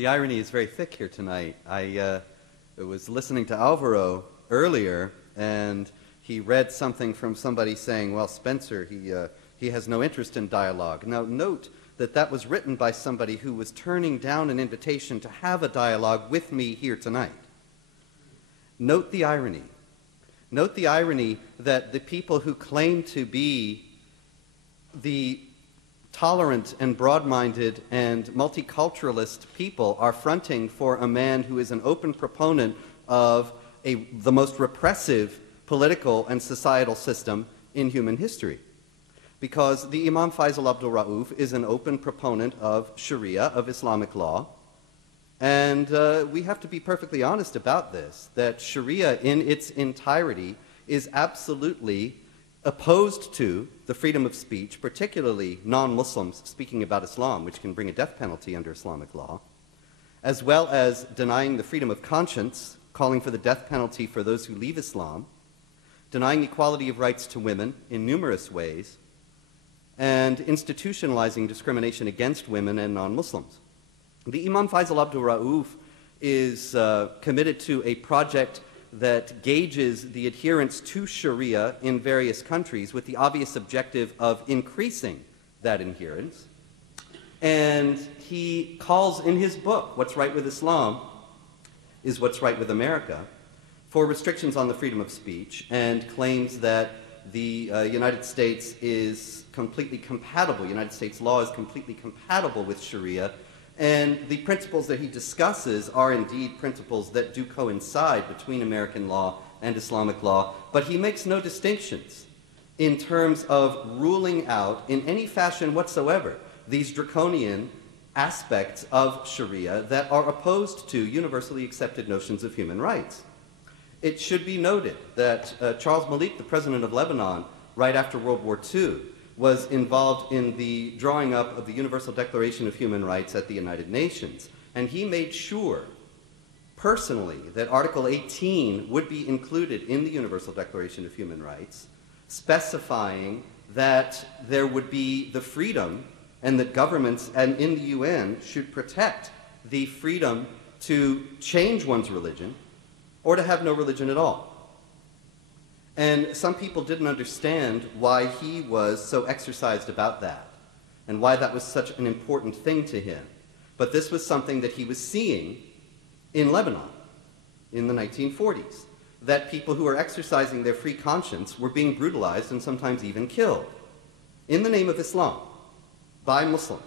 The irony is very thick here tonight. I was listening to Alvaro earlier, and he read something from somebody saying, well, Spencer, he has no interest in dialogue. Now, note that that was written by somebody who was turning down an invitation to have a dialogue with me here tonight. Note the irony. Note the irony that the people who claim to be the tolerant and broad-minded and multiculturalist people are fronting for a man who is an open proponent of the most repressive political and societal system in human history. Because the Imam Faisal Abdul Rauf is an open proponent of Sharia, of Islamic law, and we have to be perfectly honest about this, that Sharia in its entirety is absolutely opposed to the freedom of speech, particularly non-Muslims speaking about Islam, which can bring a death penalty under Islamic law, as well as denying the freedom of conscience, calling for the death penalty for those who leave Islam, denying equality of rights to women in numerous ways, and institutionalizing discrimination against women and non-Muslims. The Imam Faisal Abdul Rauf is committed to a project that gauges the adherence to Sharia in various countries with the obvious objective of increasing that adherence. And he calls in his book, What's Right with Islam is What's Right with America, for restrictions on the freedom of speech, and claims that the United States is completely compatible, United States law is completely compatible with Sharia, and the principles that he discusses are indeed principles that do coincide between American law and Islamic law, but he makes no distinctions in terms of ruling out in any fashion whatsoever these draconian aspects of Sharia that are opposed to universally accepted notions of human rights. It should be noted that Charles Malik, the president of Lebanon, right after World War II, was involved in the drawing up of the Universal Declaration of Human Rights at the United Nations. And he made sure, personally, that Article 18 would be included in the Universal Declaration of Human Rights, specifying that there would be the freedom and that governments and in the UN should protect the freedom to change one's religion or to have no religion at all. And some people didn't understand why he was so exercised about that and why that was such an important thing to him. But this was something that he was seeing in Lebanon in the 1940s, that people who were exercising their free conscience were being brutalized and sometimes even killed in the name of Islam by Muslims.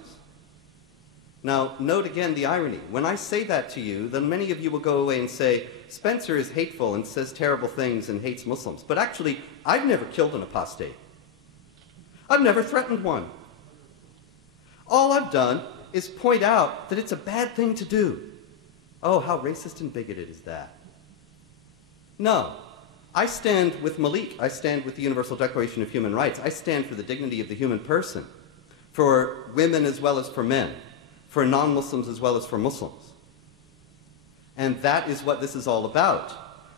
Now, note again the irony. When I say that to you, then many of you will go away and say, Spencer is hateful and says terrible things and hates Muslims. But actually, I've never killed an apostate. I've never threatened one. All I've done is point out that it's a bad thing to do. Oh, how racist and bigoted is that? No. I stand with Malik. I stand with the Universal Declaration of Human Rights. I stand for the dignity of the human person, for women as well as for men, for non-Muslims as well as for Muslims. And that is what this is all about.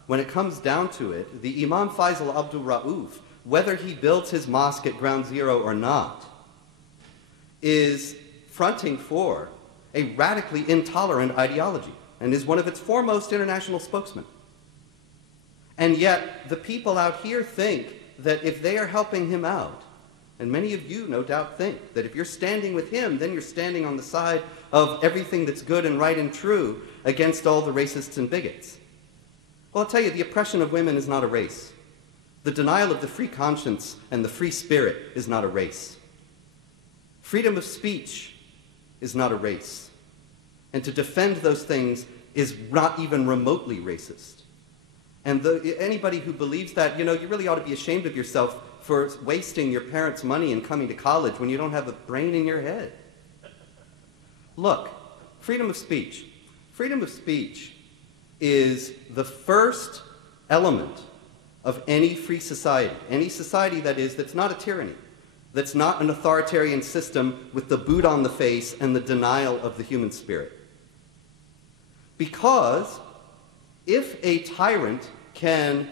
When it comes down to it, the Imam Faisal Abdul Rauf, whether he builds his mosque at Ground Zero or not, is fronting for a radically intolerant ideology and is one of its foremost international spokesmen. And yet, the people out here think that if they are helping him out, and many of you, no doubt, think that if you're standing with him, then you're standing on the side of everything that's good and right and true against all the racists and bigots. Well, I'll tell you, the oppression of women is not a race. The denial of the free conscience and the free spirit is not a race. Freedom of speech is not a race. And to defend those things is not even remotely racist. And anybody who believes that, you really ought to be ashamed of yourself for wasting your parents' money and coming to college when you don't have a brain in your head. Look, freedom of speech. Freedom of speech is the first element of any free society. Any society, that is, that's not a tyranny, that's not an authoritarian system with the boot on the face and the denial of the human spirit. Because if a tyrant can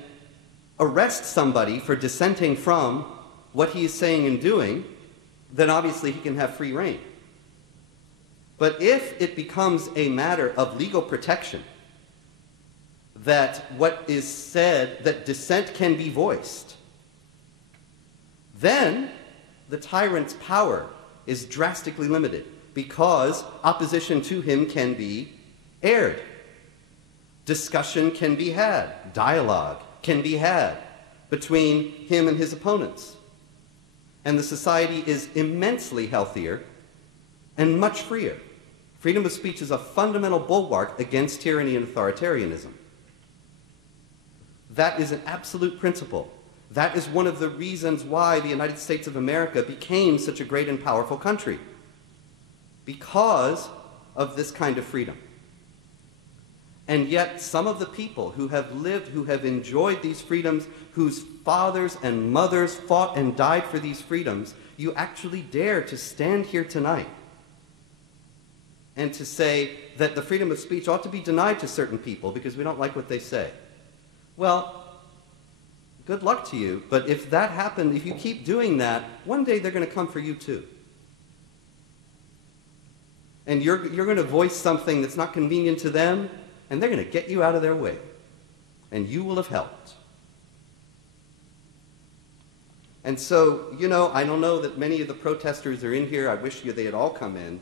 arrest somebody for dissenting from what he is saying and doing, then obviously he can have free reign. But if it becomes a matter of legal protection, that what is said, that dissent can be voiced, then the tyrant's power is drastically limited because opposition to him can be aired. Discussion can be had. Dialogue can be had between him and his opponents. And the society is immensely healthier and much freer. Freedom of speech is a fundamental bulwark against tyranny and authoritarianism. That is an absolute principle. That is one of the reasons why the United States of America became such a great and powerful country, because of this kind of freedom. And yet some of the people who have lived, who have enjoyed these freedoms, whose fathers and mothers fought and died for these freedoms, you actually dare to stand here tonight and to say that the freedom of speech ought to be denied to certain people because we don't like what they say. Well, good luck to you, but if that happened, if you keep doing that, one day they're going to come for you too. And you're going to voice something that's not convenient to them, and they're going to get you out of their way. And you will have helped. And so, you know, I don't know that many of the protesters are in here. I wish they had all come in,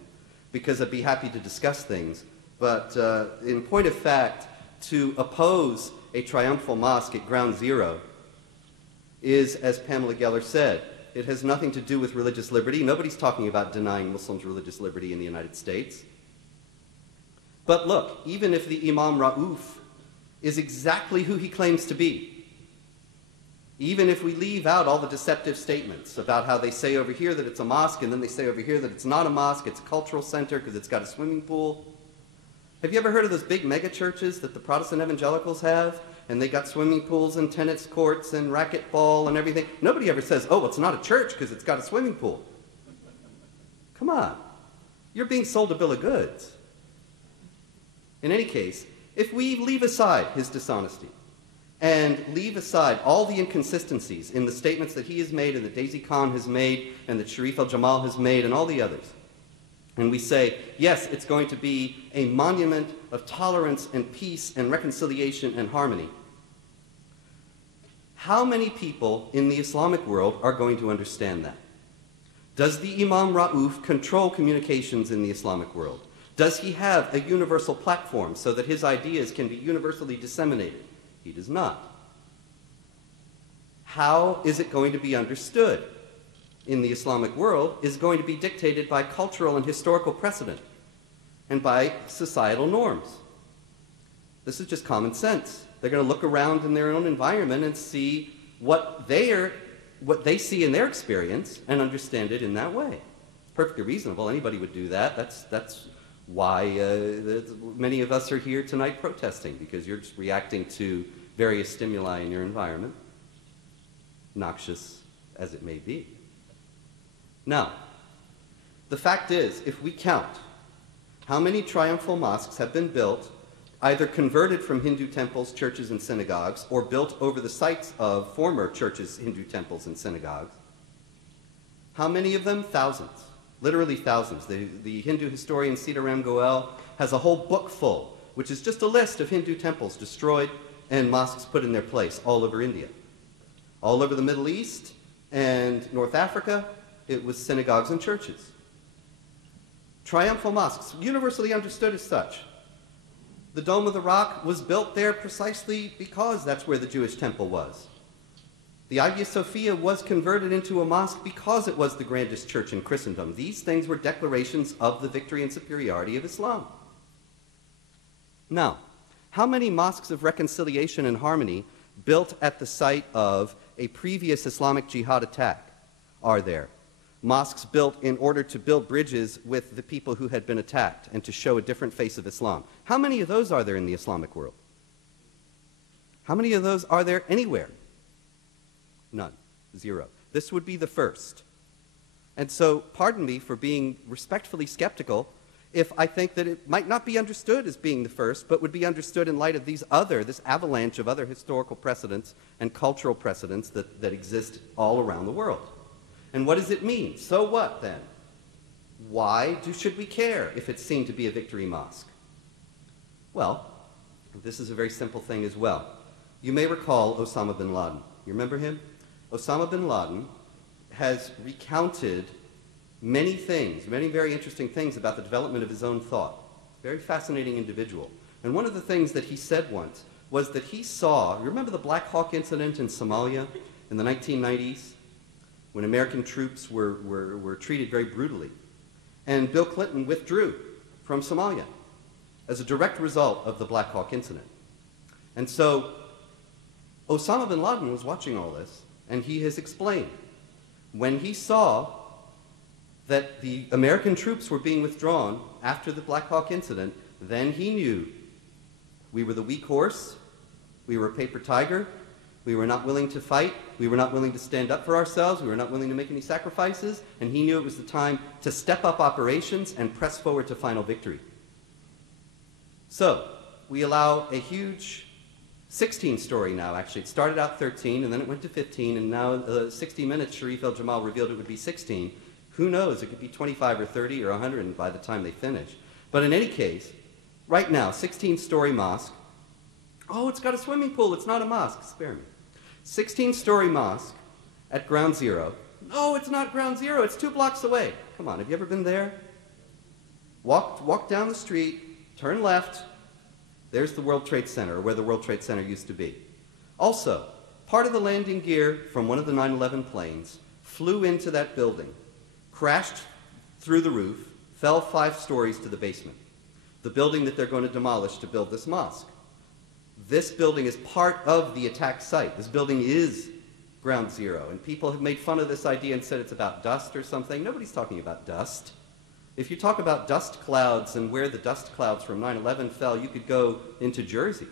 because I'd be happy to discuss things. But in point of fact, to oppose a triumphal mosque at Ground Zero is, as Pamela Geller said, it has nothing to do with religious liberty. Nobody's talking about denying Muslims religious liberty in the United States. But look, even if the Imam Rauf is exactly who he claims to be, even if we leave out all the deceptive statements about how they say over here that it's a mosque and then they say over here that it's not a mosque, it's a cultural center because it's got a swimming pool. Have you ever heard of those big mega churches that the Protestant evangelicals have? And they got swimming pools and tennis courts and racquetball and everything. Nobody ever says, oh, it's not a church because it's got a swimming pool. Come on. You're being sold a bill of goods. In any case, if we leave aside his dishonesty and leave aside all the inconsistencies in the statements that he has made and that Daisy Khan has made and that Sharif al-Jamal has made and all the others, and we say, yes, it's going to be a monument of tolerance and peace and reconciliation and harmony, how many people in the Islamic world are going to understand that? Does the Imam Rauf control communications in the Islamic world? Does he have a universal platform so that his ideas can be universally disseminated? He does not. How is it going to be understood in the Islamic world is going to be dictated by cultural and historical precedent and by societal norms. This is just common sense. They're going to look around in their own environment and see what they see in their experience and understand it in that way. It's perfectly reasonable. Anybody would do that. That's why many of us are here tonight protesting, because you're just reacting to various stimuli in your environment, noxious as it may be. Now, the fact is, if we count how many triumphal mosques have been built, either converted from Hindu temples, churches, and synagogues, or built over the sites of former churches, Hindu temples, and synagogues, how many of them? Thousands. Literally thousands. The Hindu historian Sitaram Goel has a whole book full, which is just a list of Hindu temples destroyed and mosques put in their place all over India. All over the Middle East and North Africa, it was synagogues and churches. Triumphal mosques, universally understood as such. The Dome of the Rock was built there precisely because that's where the Jewish temple was. The Hagia Sophia was converted into a mosque because it was the grandest church in Christendom. These things were declarations of the victory and superiority of Islam. Now, how many mosques of reconciliation and harmony built at the site of a previous Islamic jihad attack are there? Mosques built in order to build bridges with the people who had been attacked and to show a different face of Islam. How many of those are there in the Islamic world? How many of those are there anywhere? None. Zero. This would be the first. And so, pardon me for being respectfully skeptical if I think that it might not be understood as being the first, but would be understood in light of this avalanche of other historical precedents and cultural precedents that exist all around the world. And what does it mean? So what, then? Why should we care if it's seen to be a victory mosque? Well, this is a very simple thing as well. You may recall Osama bin Laden. You remember him? Osama bin Laden has recounted many things, many very interesting things about the development of his own thought. Very fascinating individual. And one of the things that he said once was that he saw, remember the Black Hawk incident in Somalia in the 1990s, when American troops were treated very brutally? And Bill Clinton withdrew from Somalia as a direct result of the Black Hawk incident. And so Osama bin Laden was watching all this, and he has explained, when he saw that the American troops were being withdrawn after the Black Hawk incident, then he knew we were the weak horse, we were a paper tiger, we were not willing to fight, we were not willing to stand up for ourselves, we were not willing to make any sacrifices, and he knew it was the time to step up operations and press forward to final victory. So, we allow a huge 16-story now, actually. It started out 13, and then it went to 15, and now 60 Minutes, Sharif El-Jamal revealed it would be 16. Who knows? It could be 25 or 30 or 100 by the time they finish. But in any case, right now, 16-story mosque. Oh, it's got a swimming pool. It's not a mosque. Spare me. 16-story mosque at Ground Zero. No, it's not Ground Zero. It's 2 blocks away. Come on, have you ever been there? Walk down the street, turn left. There's the World Trade Center, or where the World Trade Center used to be. Also, part of the landing gear from one of the 9/11 planes flew into that building, crashed through the roof, fell 5 stories to the basement. The building that they're going to demolish to build this mosque. This building is part of the attack site. This building is Ground Zero, and people have made fun of this idea and said it's about dust or something. Nobody's talking about dust. If you talk about dust clouds and where the dust clouds from 9/11 fell, you could go into Jersey.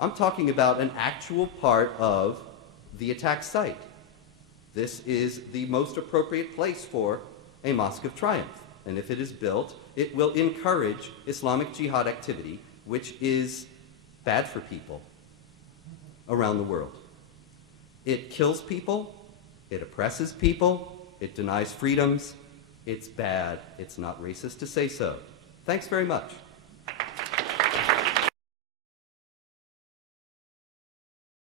I'm talking about an actual part of the attack site. This is the most appropriate place for a mosque of triumph. And if it is built, it will encourage Islamic jihad activity, which is bad for people around the world. It kills people, it oppresses people, it denies freedoms. It's bad. It's not racist to say so. Thanks very much.